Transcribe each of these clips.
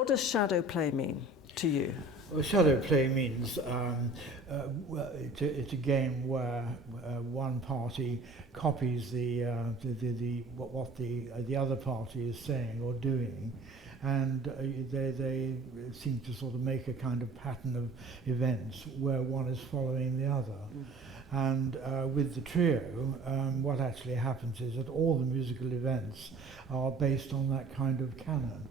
What does shadow play mean to you? Well, shadow play means it's a game where one party copies what the other party is saying or doing, and they seem to sort of make a kind of pattern of events where one is following the other. And with the trio, what actually happens is that all the musical events are based on that kind of canon.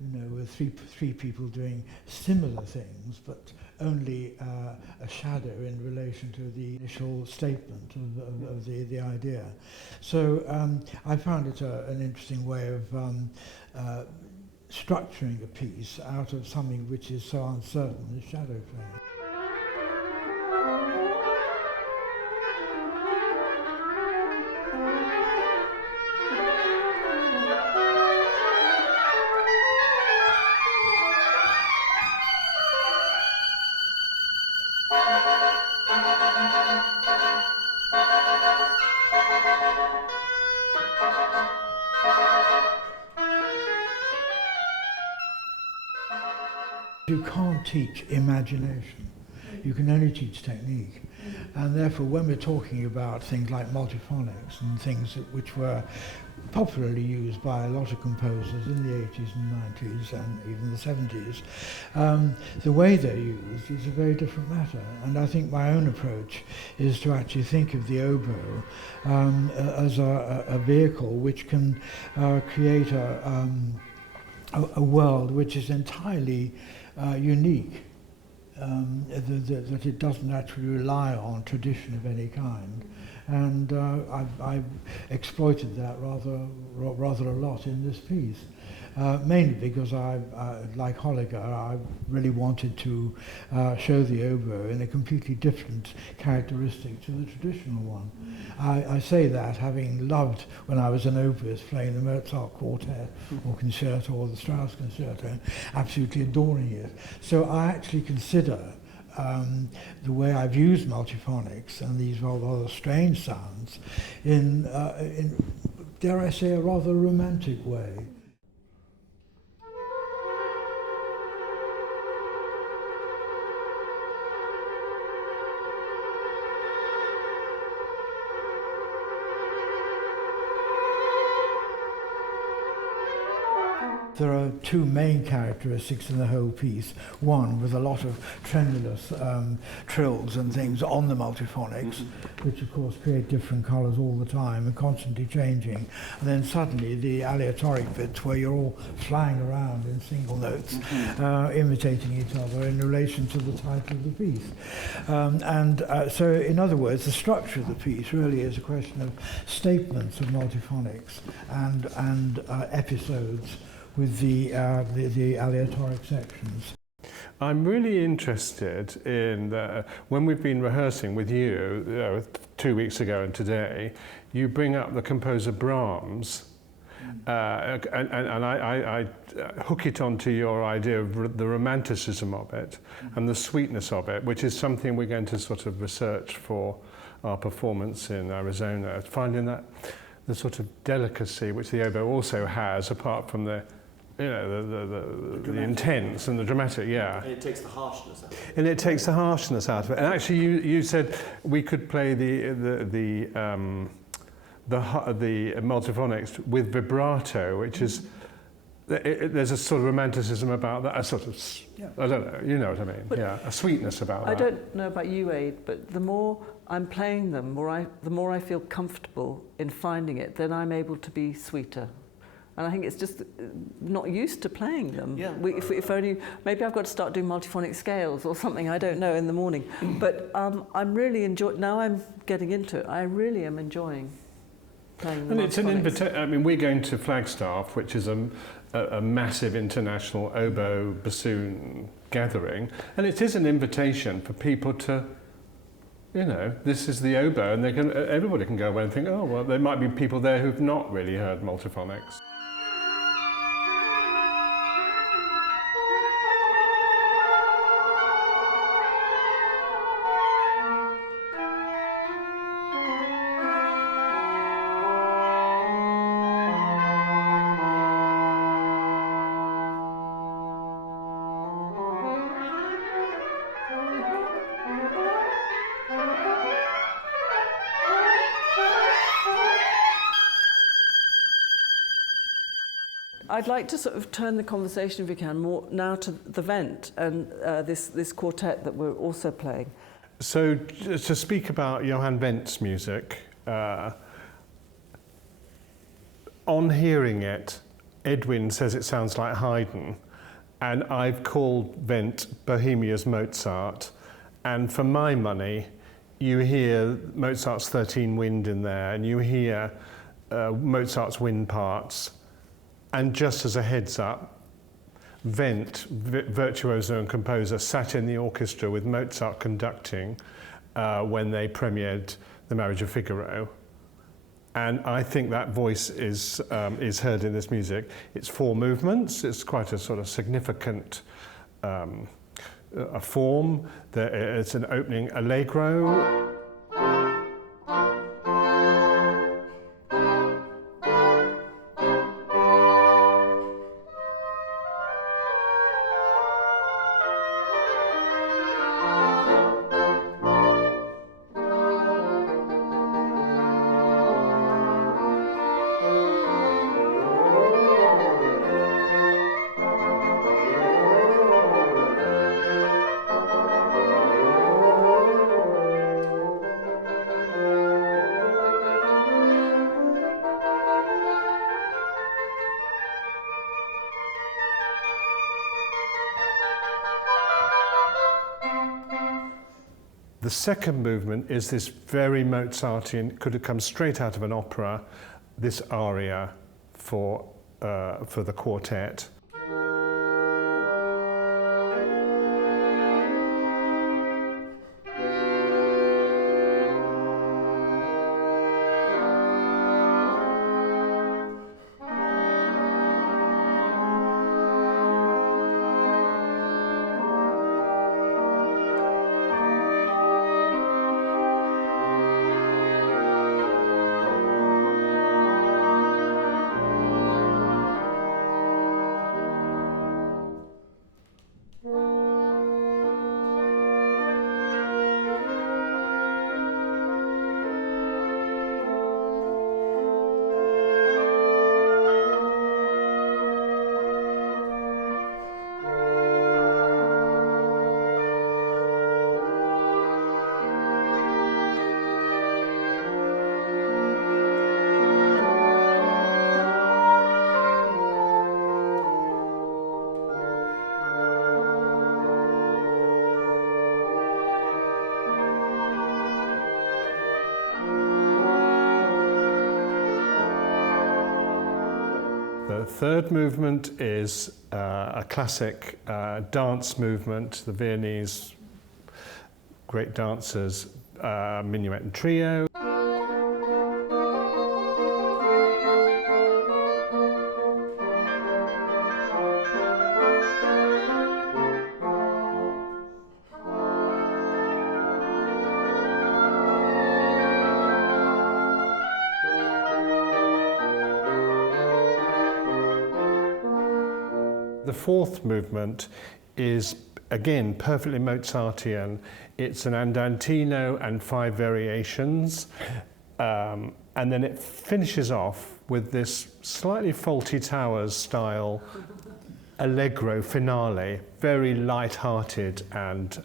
You know, with three people doing similar things, but only a shadow in relation to the initial statement of the idea. So I found it an interesting way of structuring a piece out of something which is so uncertain as shadow playing. You can't teach imagination, you can only teach technique. And therefore when we're talking about things like multiphonics and things which were popularly used by a lot of composers in the 80s and 90s and even the 70s, the way they're used is a very different matter. And I think my own approach is to actually think of the oboe as a vehicle which can create a world which is entirely unique, that it doesn't actually rely on tradition of any kind, and I've exploited that rather a lot in this piece, mainly because like Holliger, I really wanted to show the oboe in a completely different characteristic to the traditional one. I say that having loved, when I was an oboist, playing the Mozart Quartet or Concerto or the Strauss Concerto, absolutely adoring it. So I actually consider the way I've used multiphonics and these rather strange sounds in, dare I say, a rather romantic way. There are two main characteristics in the whole piece. One, with a lot of tremulous trills and things on the multiphonics, which of course create different colours all the time and constantly changing. And then suddenly the aleatoric bits where you're all flying around in single notes, imitating each other in relation to the title of the piece. So in other words, the structure of the piece really is a question of statements of multiphonics and episodes with the aleatoric sections. I'm really interested in, when we've been rehearsing with you 2 weeks ago and today, you bring up the composer Brahms, and I hook it onto your idea of the romanticism of it and the sweetness of it, which is something we're going to sort of research for our performance in Arizona, finding that the sort of delicacy which the oboe also has, apart from the the intense and the dramatic, yeah. And it takes the harshness out of it. And it takes the harshness out of it. And actually, you said we could play the multiphonics with vibrato, which is there's a sort of romanticism about that. A sort of, I don't know. You know what I mean? But yeah, a sweetness about that. I don't know about you, Aid, but the more I'm playing them, the more I feel comfortable in finding it, then I'm able to be sweeter. And I think it's just not used to playing them. Yeah. If only, maybe I've got to start doing multiphonic scales or something, I don't know, in the morning. But I'm really enjoying, now I'm getting into it, I really am enjoying playing the And it's an multiphonics. I mean, we're going to Flagstaff, which is a massive international oboe bassoon gathering, and it is an invitation for people to, you know, this is the oboe, and everybody can go away and think, oh, well, there might be people there who've not really heard multiphonics. I'd like to sort of turn the conversation, if we can, more now to the Went and this quartet that we're also playing. So to speak about Johann Went's music, on hearing it, Edwin says it sounds like Haydn, and I've called Went Bohemia's Mozart, and for my money, you hear Mozart's 13 wind in there, and you hear Mozart's wind parts, and just as a heads up, Went, virtuoso and composer, sat in the orchestra with Mozart conducting when they premiered The Marriage of Figaro. And I think that voice is heard in this music. It's 4 movements. It's quite a sort of significant a form. It's an opening allegro. The second movement is this very Mozartian, could have come straight out of an opera, this aria for the quartet. The third movement is a classic dance movement, the Viennese great dancers, minuet and trio. The fourth movement is, again, perfectly Mozartian. It's an andantino and 5 variations, and then it finishes off with this slightly Faulty Towers style allegro finale, very light-hearted and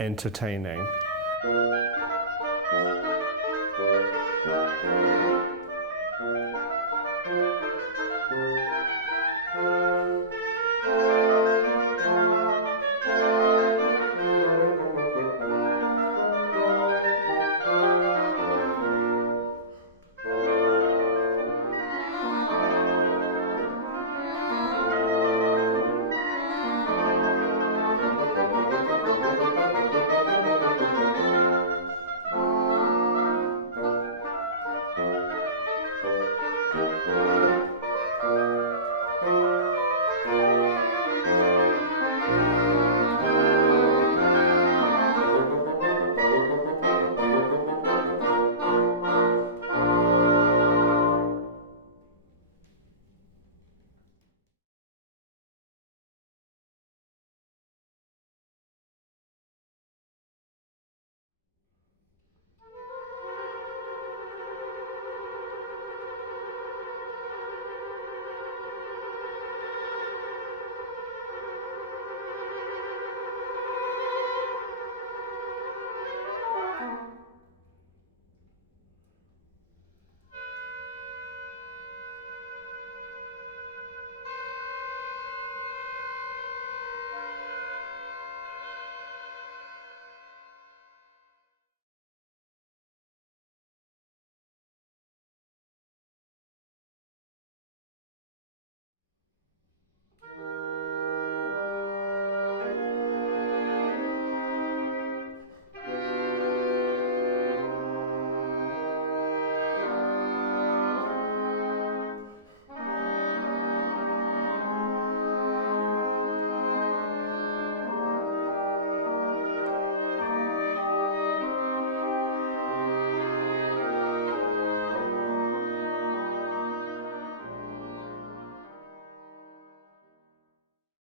entertaining.